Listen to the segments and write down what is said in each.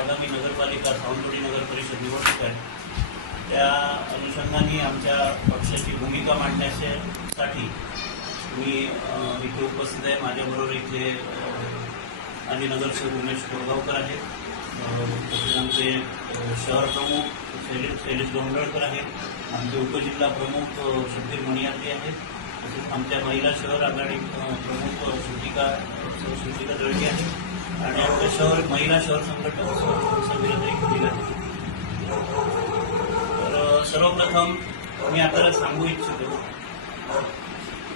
आगामी नगरपालिका सावंतवाडी नगर परिषद निवडणूक आहे. त्या अनुषंगाने आमच्या पक्षाची भूमिका मांडण्यासाठी मी इथे उपस्थित आहे. माझ्याबरोबर इथे आणि नगरसेवक उमेश कोरगावकर आहेत. तसेच आमचे शहर प्रमुख शैलेश शैलेश गोंधळकर आहेत. आमचे उपजिल्हा प्रमुख सुधीर शब्बीर मणियात्री आहेत. तसेच आमच्या महिला शहर आघाडी प्रमुख अ, श्रुतिका अ, श्रुतिका आहे आणि आपलं शहर महिला शहर संघटन संमेलन एक खडील तर सर्वप्रथम मी आपल्याला सांगू इच्छितो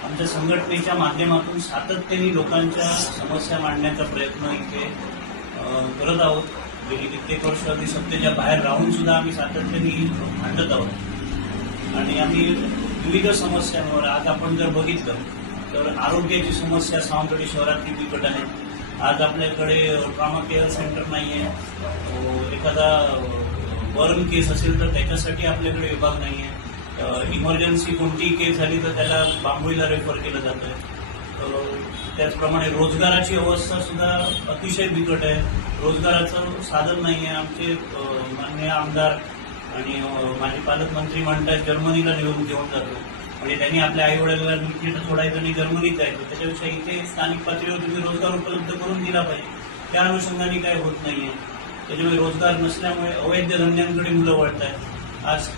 आमच्या संघटनेच्या माध्यमातून सातत्याने लोकांच्या समस्या मांडण्याचा प्रयत्न इथे करत आहोत. गेली कित्येक वर्ष अगदी सत्तेच्या बाहेर राहून सुद्धा आम्ही सातत्याने मांडत आहोत. आणि आम्ही विविध समस्यांवर आज आपण जर बघितलं तर आरोग्याची समस्या सावंतवाडी शहरातली बिकट आहे. आज आपल्याकडे ट्रॉमा केअर सेंटर नाही आहे एखादा बर्न केस असेल तर त्याच्यासाठी आपल्याकडे विभाग नाही आहे इमर्जन्सी कोणतीही केस झाली तर त्याला बांबोळीला रेफर केलं जातं आहे त्याचप्रमाणे रोजगाराची अवस्था सुद्धा अतिशय बिकट आहे. रोजगाराचं साधन नाही आहे आमचे मान्य माननीय आमदार आणि माझे माजी पालकमंत्री म्हणतात जर्मनीला निवडून घेऊन जातो. म्हणजे त्यांनी आपल्या आई वडिलांना तिथं सोडायचं आणि जर्मनीत जायचं. त्याच्यापेक्षा इथे स्थानिक पातळीवर तुम्ही रोजगार उपलब्ध करून दिला पाहिजे. त्या अनुषंगाने काय होत नाहीये. त्याच्यामुळे रोजगार नसल्यामुळे अवैध धंद्यांकडे मुलं वळत आहेत आज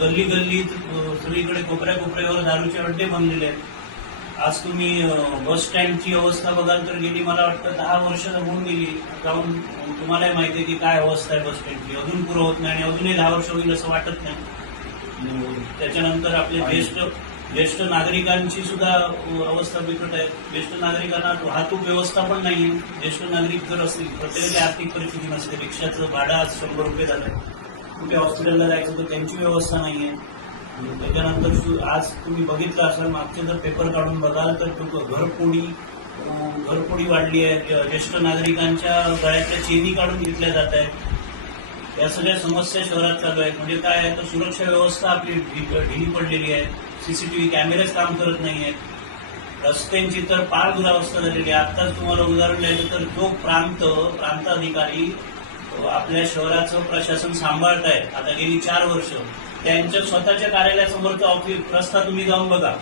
गल्ली गल्लीत सगळीकडे कोपऱ्या कोपऱ्यावर दारूचे अड्डे बनलेले आहेत. आज तुम्ही बस स्टँडची अवस्था बघाल तर गेली मला वाटतं दहा वर्ष होऊन गेली. जाऊन तुम्हालाही माहिती आहे की काय अवस्था आहे बस स्टँडची. अजून पुरं होत नाही आणि अजूनही दहा वर्ष होईल असं वाटत नाही. त्याच्यानंतर आपले ज्येष्ठ ज्येष्ठ नागरिकांची सुद्धा अवस्था बिकट आहे. ज्येष्ठ नागरिकांना वाहतूक व्यवस्था पण नाही ज्येष्ठ नागरिक जर असतील प्रत्येकाची आर्थिक परिस्थिती नसते रिक्षाचं भाडं आज शंभर रुपये झालंय. कुठे हॉस्पिटलला जायचं तर त्यांची व्यवस्था नाहीये. त्याच्यानंतर सु- आज तुम्ही बघितलं असाल मागचे जर पेपर काढून बघाल तर तो घरपोडी घरपोडी वाढली आहे. ज्ये- ज्येष्ठ नागरिकांच्या गळ्यातल्या चेनी काढून घेतल्या जात आहेत. या सगळ्या समस्या शहरात चालू आहेत. म्हणजे काय आहे तर सुरक्षा व्यवस्था आपली ढिली पडलेली आहे. सीसीटीव्ही कॅमेरेच काम करत नाही आहेत रस्त्यांची तर फार दुरावस्था झालेली आहे. आत्ताच तुम्हाला उदाहरण द्यायचं तर जो प्रांत प्रांताधिकारी आपल्या शहराचं प्रशासन सांभाळत आहेत आता गेली चार वर्ष त्यांच्या स्वतःच्या कार्यालयासमोरचं ऑफिस रस्ता तुम्ही जाऊन बघा.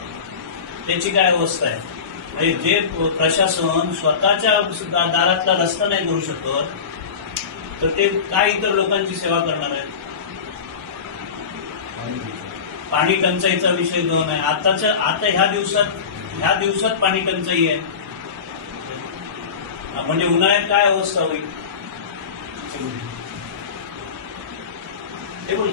त्याची काय अवस्था आहे? म्हणजे जे प्रशासन स्वतःच्या सुद्धा दारातला रस्ता नाही करू शकत तर ते काय इतर लोकांची सेवा करणार आहेत? पाणी टंचाईचा विषय दोन आहे आताच्या आता ह्या दिवसात ह्या दिवसात पाणी टंचाई आहे. म्हणजे उन्हाळ्यात काय अवस्था होईल? ते बोल.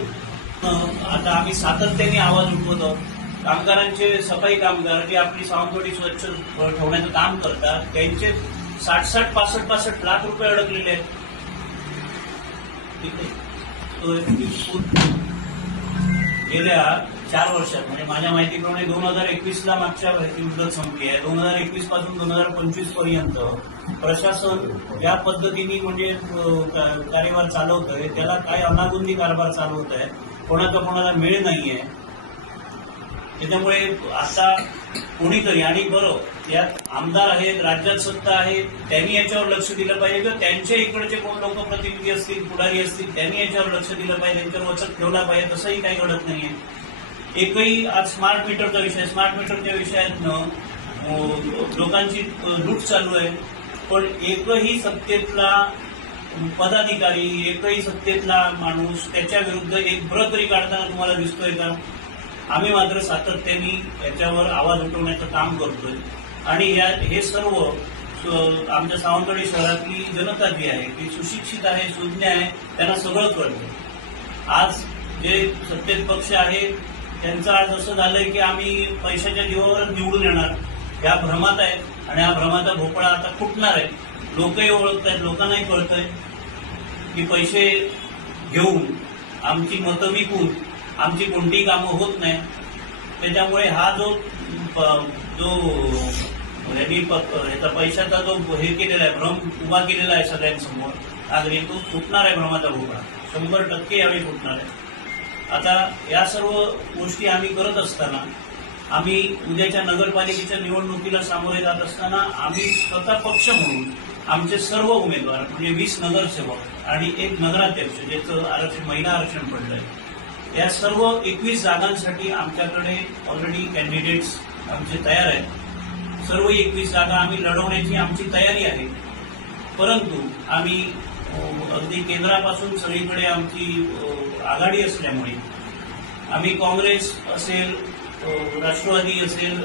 आता आम्ही सातत्याने आवाज उठवत आहोत. कामगारांचे सफाई कामगार जे आपली सावंतवाडी स्वच्छ ठेवण्याचं काम करतात त्यांचे साठ साठ पासष्ट पासष्ट लाख रुपये अडकलेले आहेत. ठीक आहे? तो गेल्या चार वर्षात म्हणजे माझ्या माहितीप्रमाणे दोन हजार एकवीस ला मागच्या ह्याची मुदत संपली आहे दोन हजार एकवीसपासून दोन हजार पंचवीसपर्यंत प्रशासन ज्या पद्धतीने म्हणजे कार्यभार चालवत आहे त्याला काय अनागुंदी कारभार चालवत आहे कोणाचा कोणाला मेळ नाहीये त्याच्यामुळे आता कोणीतरी आणि बरं यात आमदार आहेत राज्यात सत्ता आहे त्यांनी याच्यावर लक्ष दिलं पाहिजे. किंवा त्यांच्या इकडचे कोण लोकप्रतिनिधी असतील पुढारी असतील त्यांनी याच्यावर लक्ष दिलं पाहिजे त्यांच्यावर वचक ठेवला पाहिजे तसंही काही घडत नाहीये. एकही आज स्मार्ट मीटरचा विषय स्मार्ट मीटरच्या विषयातनं लोकांची लूट चालू आहे. पण एकही सत्तेतला पदाधिकारी एकही सत्तेतला माणूस त्याच्या विरुद्ध एक ब्र तरी काढताना तुम्हाला दिसतोय का? आम्ही मात्र सातत्याने याच्यावर आवाज उठवण्याचं काम करतोय. आणि या हे सर्व स- आमच्या सावंतवाडी शहरातली जनता जी आहे ती सुशिक्षित आहे सुज्ञ आहे त्यांना सगळं कळतं. आज जे सत्तेत पक्ष आहे त्यांचं आज असं झालंय की आम्ही पैशाच्या जीवावरच निवडून येणार. ह्या भ्रमात आहेत आणि हा भ्रमाचा भोपळा आता फुटणार आहे. लोकही ओळखत आहेत लोकांनाही कळतंय की पैसे घेऊन आमची मतं विकून आमची कोणतीही कामं होत नाही. त्याच्यामुळे हा जो प- जो म्हणजे यांनी याचा पैशाचा जो हे केलेला आहे भ्रम उभा केलेला आहे सगळ्यांसमोर नागरिक तो फुटणार आहे भ्रमाचा भोपळा शंभर टक्के यावेळी फुटणार आहे. आता या सर्व गोष्टी आम्ही करत असताना आम्ही उद्याच्या नगरपालिकेच्या निवडणुकीला सामोरे जात असताना आम्ही स्वतः पक्ष म्हणून आमचे सर्व उमेदवार म्हणजे वीस नगरसेवक आणि एक नगराध्यक्ष ज्याचं आरक्षण महिला आरक्षण पडलंय या सर्व एकवीस जागांसाठी आमच्याकडे ऑलरेडी कॅन्डिडेट्स आमचे तयार आहेत. सर्व एकवीस जागा आम्ही लढवण्याची आमची तयारी आहे. परंतु आम्ही अगदी केंद्रापासून सगळीकडे आमची आघाडी असल्यामुळे आम्ही काँग्रेस असेल राष्ट्रवादी असेल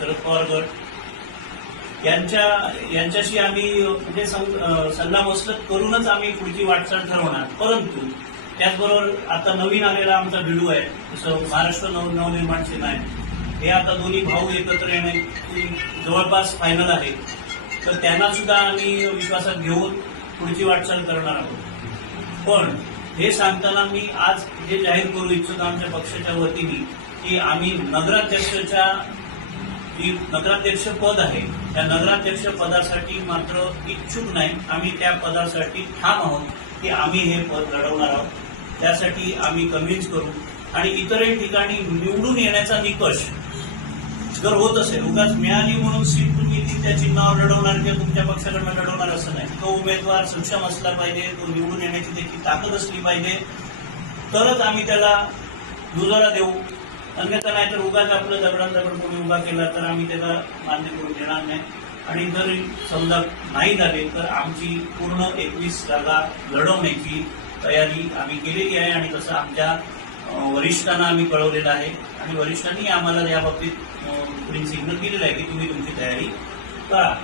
शरद पवार गट यांच्या यांच्याशी आम्ही म्हणजे सल्लामसलत करूनच आम्ही पुढची वाटचाल ठरवणार. परंतु त्याचबरोबर आता नवीन आलेला आमचा भिडू आहे जसं महाराष्ट्र नव नवनिर्माण सेना आहे. हे आता दोन्ही भाऊ एकत्र येणे जवळपास फायनल आहे. तर त्यांना सुद्धा आम्ही विश्वासात घेऊन पुढची वाटचाल करणार आहोत. पण हे सांगताना मी आज जे जाहीर करू इच्छितो आमच्या पक्षाच्या वतीने की आम्ही नगराध्यक्षाच्या जी नगराध्यक्ष पद आहे त्या नगराध्यक्ष पदासाठी मात्र इच्छुक नाही. आम्ही त्या पदासाठी ठाम आहोत की आम्ही हे पद लढवणार आहोत. त्यासाठी आम्ही कन्व्हिन्स करू. आणि इतरही ठिकाणी निवडून येण्याचा निकष जर होत असेल उगाच मिळाली म्हणून सीट तुम्ही ती त्या चिन्हावर लढवणार किंवा तुमच्या पक्षाकडनं लढवणार असं नाही. तो उमेदवार सक्षम असला पाहिजे तो निवडून येण्याची त्याची ताकद असली पाहिजे. तरच आम्ही त्याला दुजारा देऊ. अन्यथा नाही तर उगाच आपलं दगडात दगड कोणी उभा केला तर आम्ही त्याला मान्य करून देणार नाही. आणि जर समजा नाही झाले तर आमची पूर्ण एकवीस जागा लढवण्याची तयारी आम्ही केलेली आहे. आणि तसं आमच्या वरिष्ठांना आम्ही कळवलेलं आहे. आणि वरिष्ठांनी आम्हाला याबाबतीत ग्रीन सिग्नल दिलेलं आहे की तुम्ही तुमची तयारी करा.